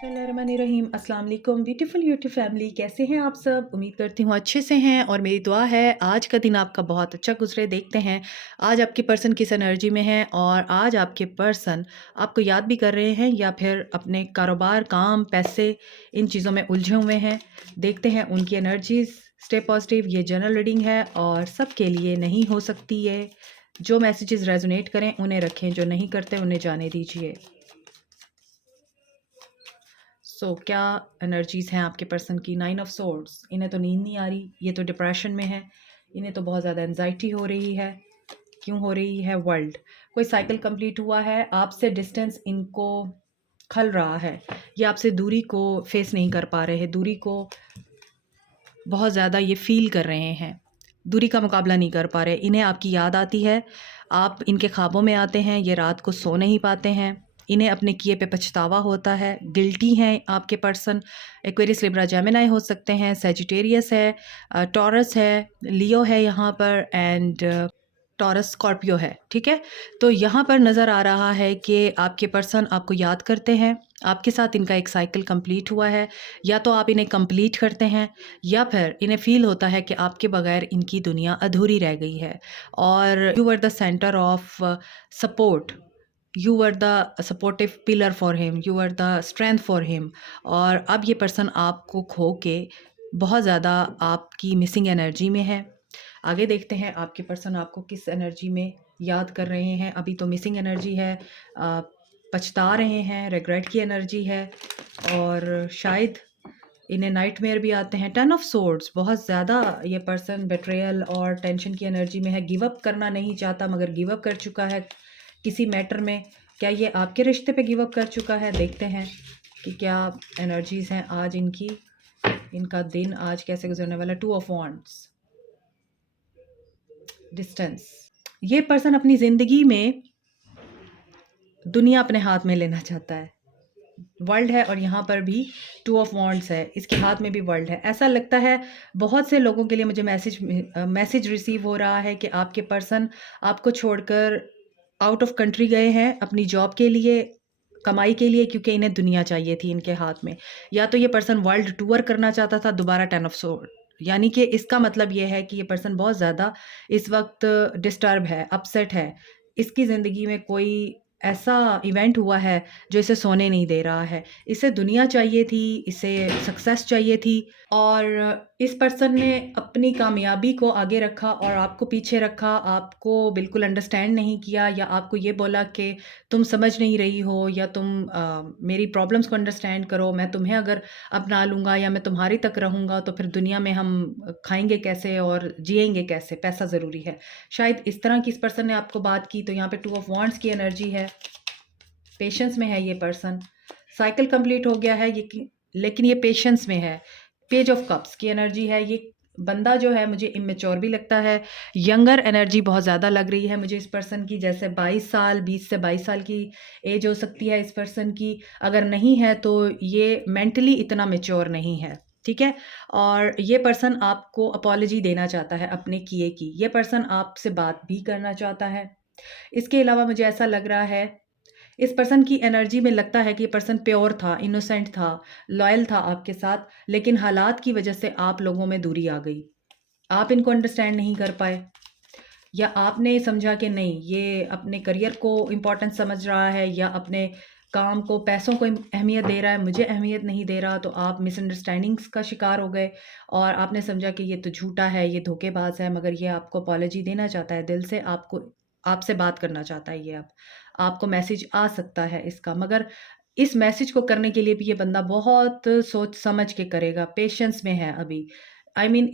बिस्मिल्लाहिर्रहमानिर्रहीम। अस्सलाम वालेकुम ब्यूटीफुल यूट्यूब फैमिली, कैसे हैं आप सब? उम्मीद करती हूँ अच्छे से हैं और मेरी दुआ है आज का दिन आपका बहुत अच्छा गुजरे। देखते हैं आज आपके पर्सन किस एनर्जी में है और आज आपके पर्सन आपको याद भी कर रहे हैं या फिर अपने कारोबार, काम, पैसे इन चीज़ों में उलझे हुए हैं। देखते हैं उनकी एनर्जीज। Stay positive. ये जनरल रीडिंग है और सबके लिए नहीं हो सकती है। जो मैसेजेस रेजोनेट करें उन्हें रखें, जो नहीं करते उन्हें जाने दीजिए। क्या एनर्जीज़ हैं आपके पर्सन की? 9 ऑफ सोर्ड्स। इन्हें तो नींद नहीं आ रही, ये तो डिप्रेशन में है, इन्हें तो बहुत ज़्यादा एनजाइटी हो रही है। क्यों हो रही है? वर्ल्ड, कोई साइकिल कंप्लीट हुआ है, आपसे डिस्टेंस इनको खल रहा है, ये आपसे दूरी को फेस नहीं कर पा रहे हैं, दूरी को बहुत ज़्यादा ये फील कर रहे हैं, दूरी का मुकाबला नहीं कर पा रहे। इन्हें आपकी याद आती है, आप इनके ख्वाबों में आते हैं, ये रात को सो नहीं पाते हैं, इन्हें अपने किए पे पछतावा होता है, गिल्टी हैं आपके पर्सन। एक्वेरियस, लिब्रा, जेमिनी हो सकते हैं, सेजिटेरियस है, टॉरस है, लियो है यहाँ पर, एंड टॉरस स्कॉर्पियो है। ठीक है, तो यहाँ पर नज़र आ रहा है कि आपके पर्सन आपको याद करते हैं, आपके साथ इनका एक साइकिल कंप्लीट हुआ है, या तो आप इन्हें कंप्लीट करते हैं या फिर इन्हें फील होता है कि आपके बगैर इनकी दुनिया अधूरी रह गई है और you were the centre of support, you were the supportive pillar for him, you were the strength for him. और अब ये पर्सन आपको खो के बहुत ज़्यादा आपकी मिसिंग एनर्जी में है। आगे देखते हैं आपके पर्सन आपको किस एनर्जी में याद कर रहे हैं। अभी तो मिसिंग एनर्जी है, पछता रहे हैं, रिग्रेट की एनर्जी है और शायद इन्हें नाइटमेयर भी आते हैं। 10 ऑफ सोर्ड्स, बहुत ज़्यादा ये पर्सन बेट्रेयल और टेंशन की एनर्जी में है, गिव अप करना नहीं चाहता मगर गिव अप कर चुका है किसी मैटर में। क्या ये आपके रिश्ते पे गिव अप कर चुका है? देखते हैं कि क्या एनर्जीज़ हैं आज इनकी, इनका दिन आज कैसे गुजरने वाला। 2 ऑफ वॉन्ड्स, डिस्टेंस। ये पर्सन अपनी ज़िंदगी में दुनिया अपने हाथ में लेना चाहता है। वर्ल्ड है और यहाँ पर भी 2 ऑफ वॉन्ड्स है, इसके हाथ में भी वर्ल्ड है। ऐसा लगता है बहुत से लोगों के लिए मुझे मैसेज रिसीव हो रहा है कि आपके पर्सन आपको छोड़कर आउट ऑफ कंट्री गए हैं अपनी जॉब के लिए, कमाई के लिए, क्योंकि इन्हें दुनिया चाहिए थी इनके हाथ में। या तो ये पर्सन वर्ल्ड टूर करना चाहता था दोबारा। 10 ऑफ सोर्ड, यानी कि इसका मतलब ये है कि ये पर्सन बहुत ज़्यादा इस वक्त डिस्टर्ब है, अपसेट है। इसकी ज़िंदगी में कोई ऐसा इवेंट हुआ है जो इसे सोने नहीं दे रहा है। इसे दुनिया चाहिए थी, इसे सक्सेस चाहिए थी और इस पर्सन ने अपनी कामयाबी को आगे रखा और आपको पीछे रखा। आपको बिल्कुल अंडरस्टैंड नहीं किया या आपको ये बोला कि तुम समझ नहीं रही हो या तुम मेरी प्रॉब्लम्स को अंडरस्टैंड करो, मैं तुम्हें अगर अपना लूँगा या मैं तुम्हारी तक रहूँगा तो फिर दुनिया में हम खाएँगे कैसे और जिएँगे कैसे, पैसा ज़रूरी है। शायद इस तरह की इस पर्सन ने आपको बात की। तो यहाँ पे 2 ऑफ वॉन्ड्स की एनर्जी है, पेशेंस में है ये पर्सन। साइकिल कंप्लीट हो गया है ये, लेकिन ये पेशेंस में है। पेज ऑफ कप्स की एनर्जी है। ये बंदा जो है मुझे इमेच्योर भी लगता है, यंगर एनर्जी बहुत ज़्यादा लग रही है मुझे इस पर्सन की, जैसे 22 साल, 20 से 22 साल की एज हो सकती है इस पर्सन की। अगर नहीं है तो ये मेंटली इतना मेच्योर नहीं है। ठीक है, और ये पर्सन आपको अपॉलजी देना चाहता है अपने किए की। ये पर्सन आपसे बात भी करना चाहता है। इसके अलावा मुझे ऐसा लग रहा है इस पर्सन की एनर्जी में लगता है कि ये पर्सन प्योर था, इनोसेंट था, लॉयल था आपके साथ, लेकिन हालात की वजह से आप लोगों में दूरी आ गई। आप इनको अंडरस्टैंड नहीं कर पाए या आपने समझा कि नहीं ये अपने करियर को इम्पोर्टेंस समझ रहा है या अपने काम को, पैसों को अहमियत दे रहा है, मुझे अहमियत नहीं दे रहा। तो आप मिसअंडरस्टैंडिंग्स का शिकार हो गए और आपने समझा कि ये तो झूठा है, ये धोखेबाज है, मगर ये आपको अपॉलजी देना चाहता है दिल से, आपको आपसे बात करना चाहता है। ये अब आपको मैसेज आ सकता है इसका, मगर इस मैसेज को करने के लिए भी ये बंदा बहुत सोच समझ के करेगा, पेशेंस में है अभी।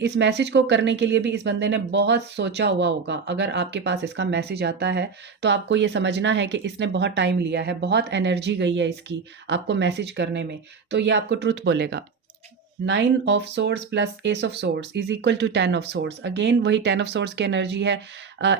इस मैसेज को करने के लिए भी इस बंदे ने बहुत सोचा हुआ होगा। अगर आपके पास इसका मैसेज आता है तो आपको ये समझना है कि इसने बहुत टाइम लिया है, बहुत एनर्जी गई है इसकी आपको मैसेज करने में। तो ये आपको ट्रुथ बोलेगा। 9 of source plus S of source is equal to 10 of source. Again वही 10 ऑफ सोर्स की एनर्जी है।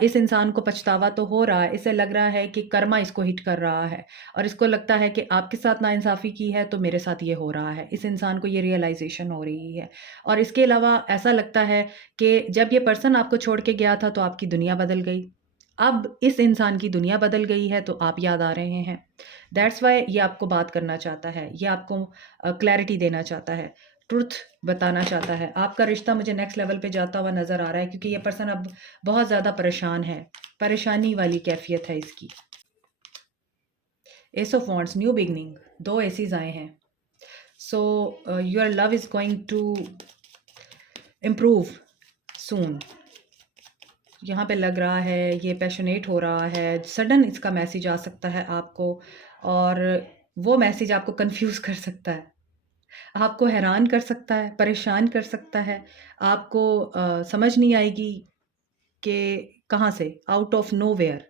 इस इंसान को पछतावा तो हो रहा है, इसे लग रहा है कि कर्मा इसको हिट कर रहा है और इसको लगता है कि आपके साथ नाइंसाफ़ी की है तो मेरे साथ ये हो रहा है। इस इंसान को ये रियलाइजेशन हो रही है और इसके अलावा ऐसा लगता है कि जब ये पर्सन आपको छोड़ के गया था तो आपकी दुनिया बदल गई। अब इस इंसान की दुनिया बदल गई है तो आप याद आ रहे हैं। दैट्स वाई ये आपको बात करना चाहता है, ये आपको क्लैरिटी देना चाहता है, ट्रुथ बताना चाहता है। आपका रिश्ता मुझे नेक्स्ट लेवल पे जाता हुआ नज़र आ रहा है, क्योंकि ये पर्सन अब बहुत ज़्यादा परेशान है, परेशानी वाली कैफियत है इसकी। Ace of wands, new beginning, 2 aces आए हैं। So your love is going to improve soon. यहाँ पे लग रहा है ये पैशनेट हो रहा है, सडन इसका मैसेज आ सकता है आपको, और वो मैसेज आपको कंफ्यूज कर सकता है, आपको हैरान कर सकता है, परेशान कर सकता है। आपको समझ नहीं आएगी कि कहाँ से, आउट ऑफ नोवेयर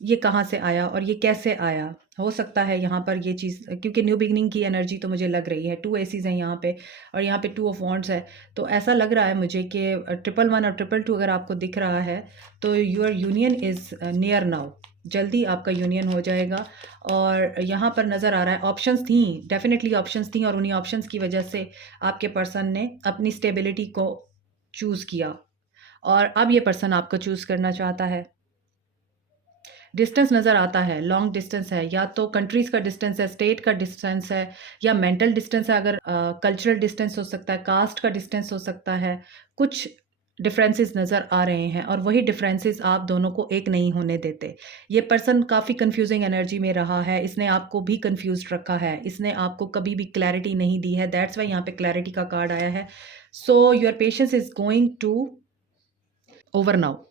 ये कहाँ से आया और ये कैसे आया। हो सकता है यहाँ पर ये चीज़, क्योंकि न्यू बिगनिंग की एनर्जी तो मुझे लग रही है, 2 एसीज हैं यहाँ पे और यहाँ पे 2 ऑफ वॉन्ड्स है। तो ऐसा लग रहा है मुझे कि 111 और 222 अगर आपको दिख रहा है तो your union is near now, जल्दी आपका यूनियन हो जाएगा। और यहाँ पर नज़र आ रहा है ऑप्शंस थी, डेफिनेटली ऑप्शंस थी, और उन्हीं ऑप्शंस की वजह से आपके पर्सन ने अपनी स्टेबिलिटी को चूज़ किया और अब ये पर्सन आपको चूज़ करना चाहता है। डिस्टेंस नज़र आता है, लॉन्ग डिस्टेंस है, या तो कंट्रीज़ का डिस्टेंस है, स्टेट का डिस्टेंस है, या मेंटल डिस्टेंस है, अगर कल्चरल डिस्टेंस हो सकता है, कास्ट का डिस्टेंस हो सकता है। कुछ डिफरेंसेस नज़र आ रहे हैं और वही डिफरेंसेस आप दोनों को एक नहीं होने देते। ये पर्सन काफ़ी कंफ्यूजिंग एनर्जी में रहा है, इसने आपको भी कंफ्यूज्ड रखा है, इसने आपको कभी भी क्लैरिटी नहीं दी है। दैट्स वाई यहाँ पे क्लैरिटी का कार्ड आया है। So your patience is going to over now,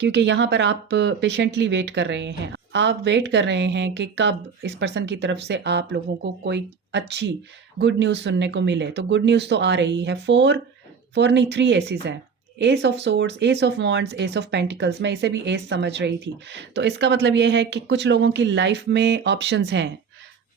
क्योंकि यहाँ पर आप पेशेंटली वेट कर रहे हैं, आप वेट कर रहे हैं कि कब इस पर्सन की तरफ से आप लोगों को कोई अच्छी गुड न्यूज़ सुनने को मिले। तो गुड न्यूज़ तो आ रही है। 4 नहीं 3 एसेस हैं, S of swords, S of wands, S of pentacles. मैं इसे भी एस समझ रही थी। तो इसका मतलब ये है कि कुछ लोगों की लाइफ में ऑप्शंस हैं,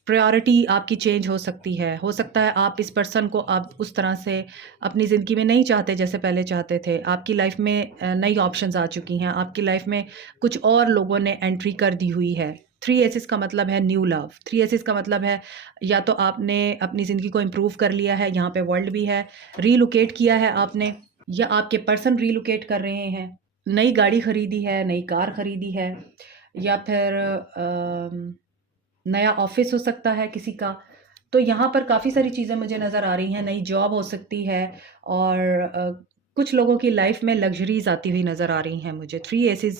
प्रायोरिटी आपकी चेंज हो सकती है। हो सकता है आप इस पर्सन को आप उस तरह से अपनी ज़िंदगी में नहीं चाहते जैसे पहले चाहते थे। आपकी लाइफ में नई ऑप्शंस आ चुकी हैं, आपकी लाइफ में कुछ और लोगों ने एंट्री कर दी हुई है। 3 एसेस का मतलब है न्यू लव। 3 एसेस का मतलब है या तो आपने अपनी ज़िंदगी को इम्प्रूव कर लिया है, यहाँ पे वर्ल्ड भी है, रीलोकेट किया है आपने, या आपके पर्सन रीलोकेट कर रहे हैं, नई गाड़ी खरीदी है, नई कार खरीदी है, या फिर नया ऑफिस हो सकता है किसी का। तो यहाँ पर काफ़ी सारी चीज़ें मुझे नज़र आ रही हैं, नई जॉब हो सकती है, और कुछ लोगों की लाइफ में लग्जरीज आती हुई नज़र आ रही हैं मुझे। 3 S is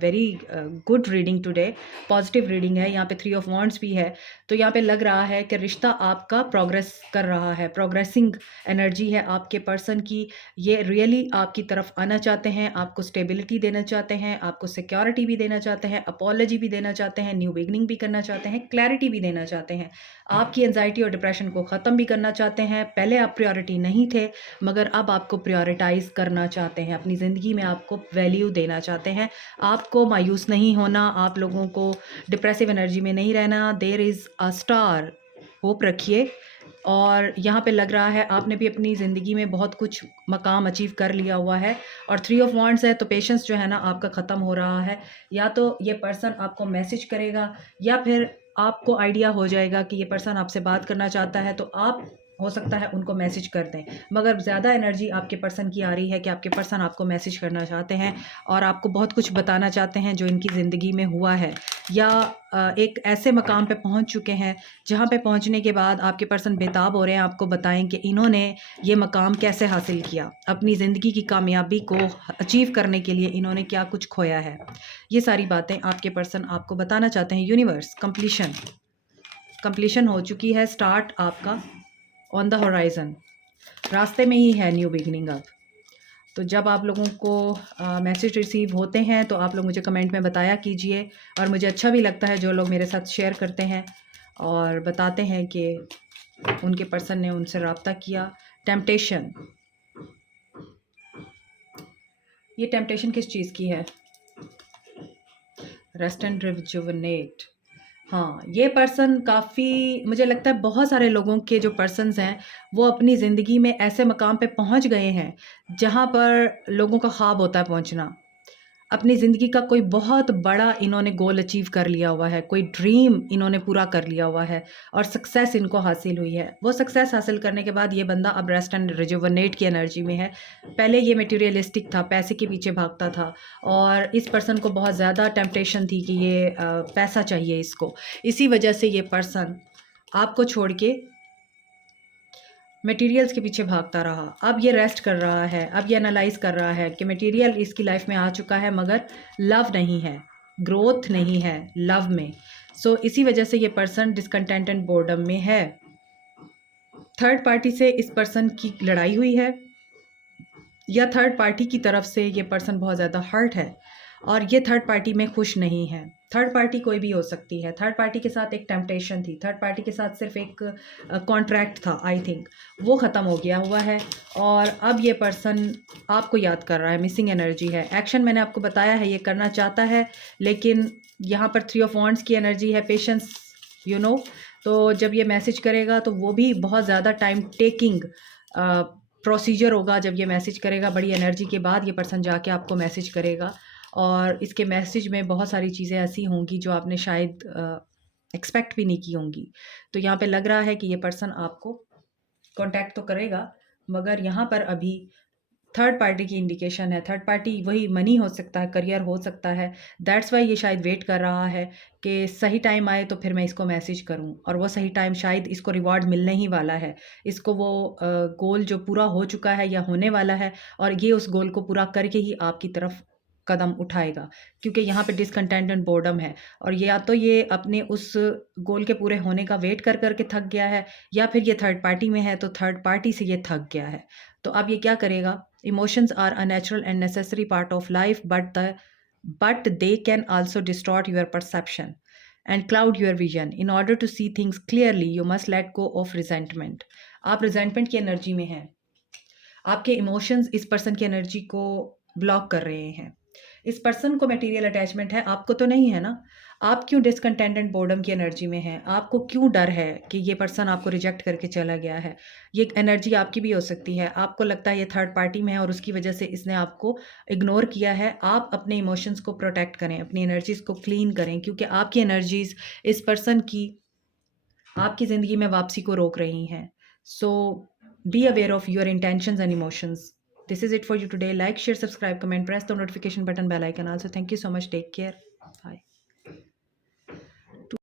very good reading today, positive reading है। यहाँ पे 3 ऑफ वॉन्ड्स भी है, तो यहाँ पे लग रहा है कि रिश्ता आपका प्रोग्रेस कर रहा है, प्रोग्रेसिंग एनर्जी है आपके पर्सन की। ये रियली आपकी तरफ आना चाहते हैं, आपको स्टेबिलिटी देना चाहते हैं, आपको सिक्योरिटी भी देना चाहते हैं, अपॉलॉजी भी देना चाहते हैं, न्यू बिगनिंग भी करना चाहते हैं, क्लैरिटी भी देना चाहते हैं, आपकी एंजाइटी और डिप्रेशन को ख़त्म भी करना चाहते हैं। पहले आप प्रायोरिटी नहीं थे, मगर अब आपको प्रायोरिटाइज करना चाहते हैं, अपनी ज़िंदगी में आपको वैल्यू देना चाहते हैं। आपको मायूस नहीं होना, आप लोगों को डिप्रेसिव एनर्जी में नहीं रहना। There is a star, hope रखिए। और यहाँ पे लग रहा है आपने भी अपनी ज़िंदगी में बहुत कुछ मकाम अचीव कर लिया हुआ है। और 3 ऑफ वॉन्ड्स है, तो पेशेंस जो है ना आपका ख़त्म हो रहा है। या तो ये पर्सन आपको मैसेज करेगा, या फिर आपको आइडिया हो जाएगा कि ये पर्सन आपसे बात करना चाहता है, तो आप हो सकता है उनको मैसेज कर दें। मगर ज़्यादा एनर्जी आपके पर्सन की आ रही है कि आपके पर्सन आपको मैसेज करना चाहते हैं और आपको बहुत कुछ बताना चाहते हैं जो इनकी ज़िंदगी में हुआ है, या एक ऐसे मकाम पे पहुंच चुके हैं जहां पे पहुंचने के बाद आपके पर्सन बेताब हो रहे हैं आपको बताएं कि इन्होंने ये मकाम कैसे हासिल किया, अपनी ज़िंदगी की कामयाबी को अचीव करने के लिए इन्होंने क्या कुछ खोया है। ये सारी बातें आपके पर्सन आपको बताना चाहते हैं। यूनिवर्स, कंप्लीशन हो चुकी है, स्टार्ट आपका ऑन द होराइज़न, रास्ते में ही है न्यू बिगनिंग अब। तो जब आप लोगों को मैसेज रिसीव होते हैं तो आप लोग मुझे कमेंट में बताया कीजिए, और मुझे अच्छा भी लगता है जो लोग मेरे साथ शेयर करते हैं और बताते हैं कि उनके पर्सन ने उनसे रब्ता किया। टेम्पटेशन, ये टेम्पटेशन किस चीज़ की है? Rest and rejuvenate. हाँ, ये पर्सन काफ़ी, मुझे लगता है बहुत सारे लोगों के जो पर्सन्स हैं वो अपनी ज़िंदगी में ऐसे मकाम पे पहुंच गए हैं जहां पर लोगों का ख्वाब होता है पहुंचना। अपनी ज़िंदगी का कोई बहुत बड़ा इन्होंने गोल अचीव कर लिया हुआ है, कोई ड्रीम इन्होंने पूरा कर लिया हुआ है और सक्सेस इनको हासिल हुई है। वो सक्सेस हासिल करने के बाद ये बंदा अब रेस्ट एंड रिजुवनेट की एनर्जी में है। पहले ये मटेरियलिस्टिक था, पैसे के पीछे भागता था और इस पर्सन को बहुत ज़्यादा टेम्पटेशन थी कि ये पैसा चाहिए इसको। इसी वजह से ये पर्सन आपको छोड़ के मटेरियल्स के पीछे भागता रहा। अब ये रेस्ट कर रहा है, अब ये एनालाइज कर रहा है कि मटेरियल इसकी लाइफ में आ चुका है मगर लव नहीं है, ग्रोथ नहीं है लव में। सो इसी वजह से ये पर्सन डिसकंटेंट एंड बोर्डम में है। थर्ड पार्टी से इस पर्सन की लड़ाई हुई है या थर्ड पार्टी की तरफ से ये पर्सन बहुत ज़्यादा हर्ट है और ये थर्ड पार्टी में खुश नहीं है। थर्ड पार्टी कोई भी हो सकती है। थर्ड पार्टी के साथ एक टेम्पटेशन थी, थर्ड पार्टी के साथ सिर्फ एक कॉन्ट्रैक्ट था, आई थिंक वो ख़त्म हो गया हुआ है और अब ये पर्सन आपको याद कर रहा है। मिसिंग एनर्जी है। एक्शन मैंने आपको बताया है ये करना चाहता है, लेकिन यहाँ पर 3 ऑफ वॉन्ड्स की एनर्जी है, पेशेंस यू नो। तो जब ये मैसेज करेगा तो वो भी बहुत ज़्यादा टाइम टेकिंग प्रोसीजर होगा। जब ये मैसेज करेगा बड़ी एनर्जी के बाद ये पर्सन जाके आपको मैसेज करेगा और इसके मैसेज में बहुत सारी चीज़ें ऐसी होंगी जो आपने शायद एक्सपेक्ट भी नहीं की होंगी। तो यहाँ पे लग रहा है कि ये पर्सन आपको कांटेक्ट तो करेगा मगर यहाँ पर अभी थर्ड पार्टी की इंडिकेशन है। थर्ड पार्टी वही मनी हो सकता है, करियर हो सकता है। दैट्स वाई ये शायद वेट कर रहा है कि सही टाइम आए तो फिर मैं इसको मैसेज करूं और वो सही टाइम शायद इसको रिवॉर्ड मिलने ही वाला है। इसको वो गोल जो पूरा हो चुका है या होने वाला है और ये उस गोल को पूरा करके ही आपकी तरफ कदम उठाएगा, क्योंकि यहाँ पे डिसकंटेंट एंड बोर्डम है और ये या तो ये अपने उस गोल के पूरे होने का वेट कर करके थक गया है या फिर ये थर्ड पार्टी में है तो थर्ड पार्टी से ये थक गया है। तो अब ये क्या करेगा? Emotions are a natural and necessary part of life, but they can also distort your perception and cloud your vision. In order to see things clearly, you must let go of resentment. आप resentment की energy में हैं। आपके emotions इस person की energy को block कर रहे हैं। इस पर्सन को मटेरियल अटैचमेंट है, आपको तो नहीं है ना। आप क्यों डिसकंटेंट एंड बोर्डम की एनर्जी में हैं? आपको क्यों डर है कि ये पर्सन आपको रिजेक्ट करके चला गया है? ये एनर्जी आपकी भी हो सकती है। आपको लगता है ये थर्ड पार्टी में है और उसकी वजह से इसने आपको इग्नोर किया है। आप अपने इमोशंस को प्रोटेक्ट करें, अपनी एनर्जीज़ को क्लीन करें, क्योंकि आपकी एनर्जीज़ इस पर्सन की आपकी ज़िंदगी में वापसी को रोक रही हैं। So be aware of your intentions and emotions. This is it for you today. Like, share, subscribe, comment, press the notification button, bell icon also. Thank you so much. Take care. Bye.